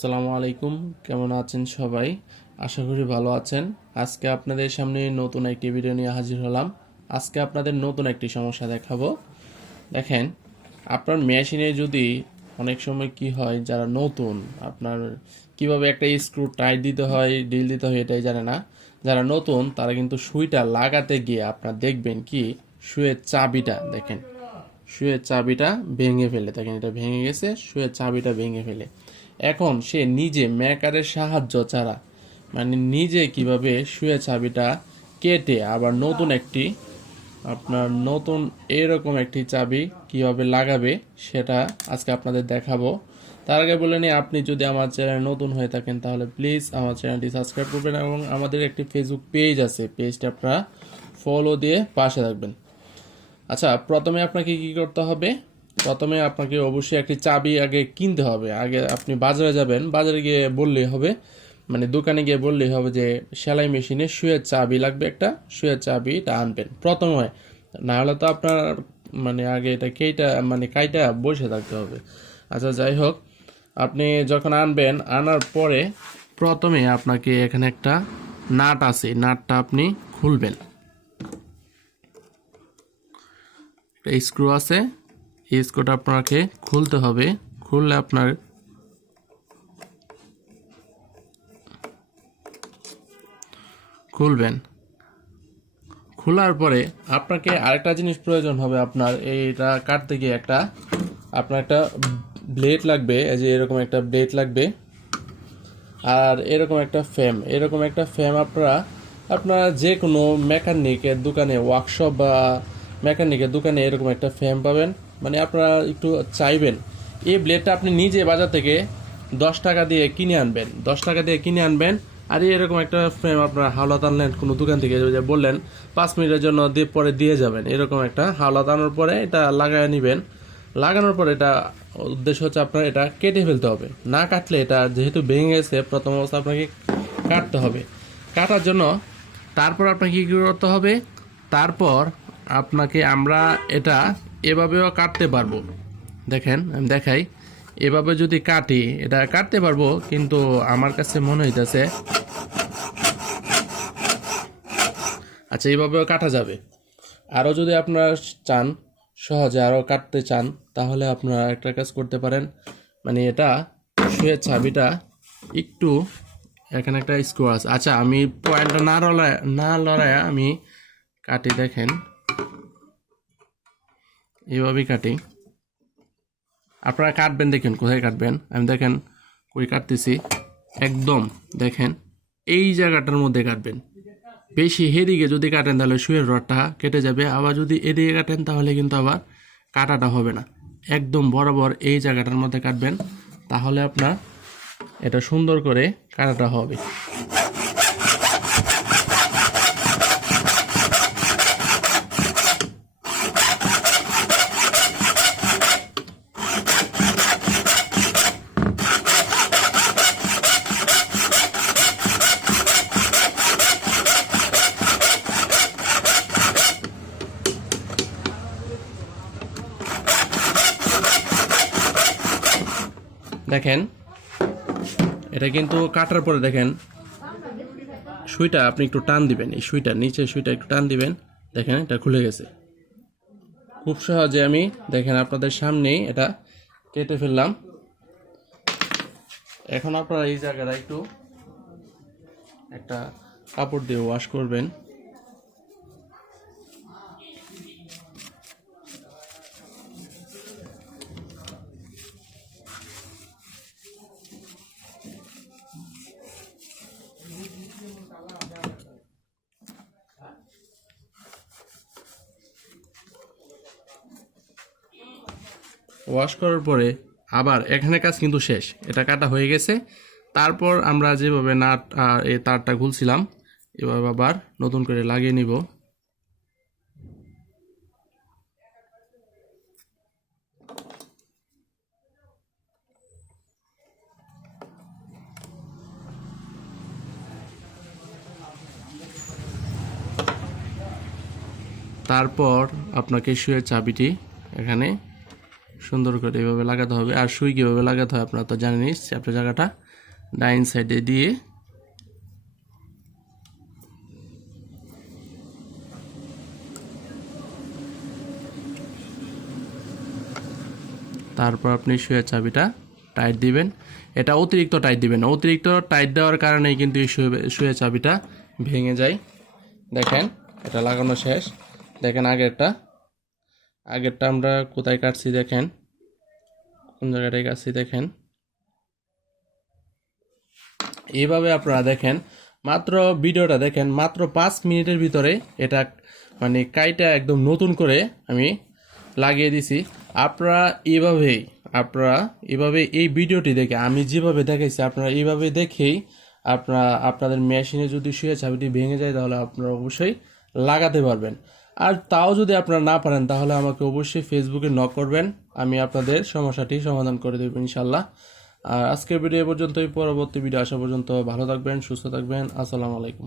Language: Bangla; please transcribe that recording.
আসসালামু আলাইকুম, কেমন আছেন সবাই? আশা করি ভালো আছেন। আজকে আপনাদের সামনে নতুন একটি ভিডিও নিয়ে হাজির হলাম। আজকে আপনাদের নতুন একটি সমস্যা দেখাবো। দেখেন, আপনার মেশিনে যদি অনেক সময় কি হয়, যারা নতুন, আপনার কীভাবে একটা স্ক্রু টাইট দিতে হয় ডিল দিতে হয়, এটাই জানে না। যারা নতুন, তারা কিন্তু সুইটা লাগাতে গিয়ে আপনার দেখবেন কি, সুয়ের চাবিটা, দেখেন শুয়ের চাবিটা ভেঙে ফেলে। দেখেন, এটা ভেঙে গেছে শুয়ের চাবিটা ভেঙে ফেলে। এখন সে নিজে মেকারের সাহায্য ছাড়া মানে নিজে কীভাবে শুয়ে চাবিটা কেটে আবার নতুন একটি আপনার নতুন এরকম একটি চাবি কীভাবে লাগাবে সেটা আজকে আপনাদের দেখাবো। তার আগে বলে নিই আপনি যদি আমার চ্যানেল নতুন হয়ে থাকেন তাহলে প্লিজ আমার চ্যানেলটি সাবস্ক্রাইব করবেন এবং আমাদের একটি ফেসবুক পেজ আছে পেজটা আপনারা ফলো দিয়ে পাশে থাকবেন। আচ্ছা প্রথমে আপনাকে কি করতে হবে? প্রথমে আপনাকে অবশ্যই একটি চাবি আগে কিনতে হবে। আগে আপনি বাজারে যাবেন, বাজারে গিয়ে বললেই হবে মানে দোকানে গিয়ে বললেই হবে যে সেলাই মেশিনে শুয়ের চাবি লাগবে একটা শুয়ের চাবিটা আনবেন প্রথমে। না হলে তো আপনার মানে আগে এটা কেইটা মানে কাইটা বসে থাকতে হবে। আচ্ছা যাই হোক, আপনি যখন আনবেন, আনার পরে প্রথমে আপনাকে এখানে একটা নাট আছে নাটটা আপনি খুলবেন। স্ক্রু আছে এই স্ক্রুটা আপনাকে খুলতে হবে। খুললে আপনার খুলবেন। খোলার পরে আপনাকে আরেকটা জিনিস প্রয়োজন হবে আপনার। এইটা কাটতে গিয়ে একটা, আপনার একটা ব্লেড লাগবে যে এরকম একটা ব্লেড লাগবে। আর এরকম একটা ফ্যাম এরকম একটা ফ্যাম আপনারা আপনারা যে কোনো মেকানিকের দোকানে ওয়ার্কশপ বা মেকানিকের দোকানে এরকম একটা ফ্যাম পাবেন। মানে আপনারা একটু চাইবেন। এই ব্লেডটা আপনি নিজে বাজার থেকে দশ টাকা দিয়ে কিনে আনবেন। দশ টাকা দিয়ে কিনে আনবেন। আর এরকম একটা ফ্রেম আপনার হাওলাত আনলেন কোনো দোকান থেকে যে বললেন, পাঁচ মিনিটের জন্য দিয়ে পরে দিয়ে যাবেন। এরকম একটা হাওলাত আনার পরে এটা লাগায় নেবেন। লাগানোর পরে এটা উদ্দেশ্য হচ্ছে আপনার এটা কেটে ফেলতে হবে। না কাটলে এটা যেহেতু ভেঙে গেছে, প্রথম অবস্থা আপনাকে কাটতে হবে। কাটার জন্য তারপর আপনাকে কী করতে হবে? তারপর আপনাকে আমরা এটা এভাবেও কাটতে পারব। দেখেন, আমি দেখাই। এভাবে যদি কাটি, এটা কাটতে পারব, কিন্তু আমার কাছে মনে হইতেছে আচ্ছা এইভাবেও কাটা যাবে। আরও যদি আপনারা চান, সহজে আরও কাটতে চান, তাহলে আপনারা একটা কাজ করতে পারেন। মানে এটা শুয়ে চাবিটা একটু, এখানে একটা স্ক্রু আছে। আচ্ছা আমি পয়েন্টটা না লড়ায় না লড়ায় আমি কাটি, দেখেন। এইভাবেই কাটি। আপনারা কাটবেন, দেখেন কোথায় কাটবেন। আমি দেখেন কই কাটতেছি। একদম, দেখেন এই জায়গাটার মধ্যে কাটবেন। বেশি হেদিকে যদি কাটেন তাহলে শুয়ের রডটা কেটে যাবে। আবার যদি এদিকে কাটেন তাহলে কিন্তু আবার কাটাটা হবে না। একদম বরাবর এই জায়গাটার মধ্যে কাটবেন, তাহলে আপনার এটা সুন্দর করে কাটাটা হবে। দেখেন, এটা কিন্তু কাটার পরে দেখেন, সুইটা আপনি একটু টান দিবেন, এই সুইটা নিচে সুইটা একটু টান দিবেন, দেখেন এটা খুলে গেছে। খুব সহজে আমি, দেখেন আপনাদের সামনেই এটা কেটে ফেললাম। এখন আপনারা এই জায়গাটা একটু একটা কাপড় দিয়ে ওয়াশ করবেন। ওয়াশ করার পরে আবার এখানে কাজ কিন্তু শেষ। এটা কাটা হয়ে গেছে। তারপর আমরা যেভাবে নাট আর এই তারটা খুলছিলাম এভাবে আবার নতুন করে লাগিয়ে নিব। তারপর আপনাকে শুয়ে চাবিটি এখানে সুন্দর করে এভাবে লাগাতে হবে। আর সুই কীভাবে লাগাতে হয় আপনারা তো জানেনই চ্যাপ্টার জায়গাটা ডাইন সাইডে দিয়ে তারপর আপনি শুয়ে চাবিটা টাইট দিবেন। এটা অতিরিক্ত টাইট দিবেন। অতিরিক্ত টাইট দেওয়ার কারণেই কিন্তু এই শুয়ে- শুয়ে চাবিটা ভেঙে যায়। দেখেন, এটা লাগানো শেষ। দেখেন আগেরটা। আগেরটা আমরা কোথায় কাটছি দেখেন? কোন জায়গাটায় কাটছি দেখেন? এইভাবে আপনারা দেখেন, মাত্র ভিডিওটা দেখেন, মাত্র পাঁচ মিনিটের ভিতরে এটা মানে কাইটা একদম নতুন করে আমি লাগিয়ে দিছি। আপনারা এইভাবেই আপনারা এইভাবে এই ভিডিওটি দেখে, আমি যেভাবে দেখাইছি, আপনারা এইভাবে দেখেই আপনারা, আপনাদের মেশিনে যদি শুয়ে চাবিটি ভেঙে যায়, তাহলে আপনারা অবশ্যই লাগাতে পারবেন। আর তাও যদি আপনারা না পারেন, তাহলে আমাকে অবশ্যই ফেসবুকে নক করবেন। আমি আপনাদের সমস্যাটি সমাধান করে দেবো ইনশাল্লাহ আর আজকের ভিডিও পর্যন্তই। পরবর্তী ভিডিও আসা পর্যন্ত ভালো থাকবেন, সুস্থ থাকবেন। আসসালামু আলাইকুম।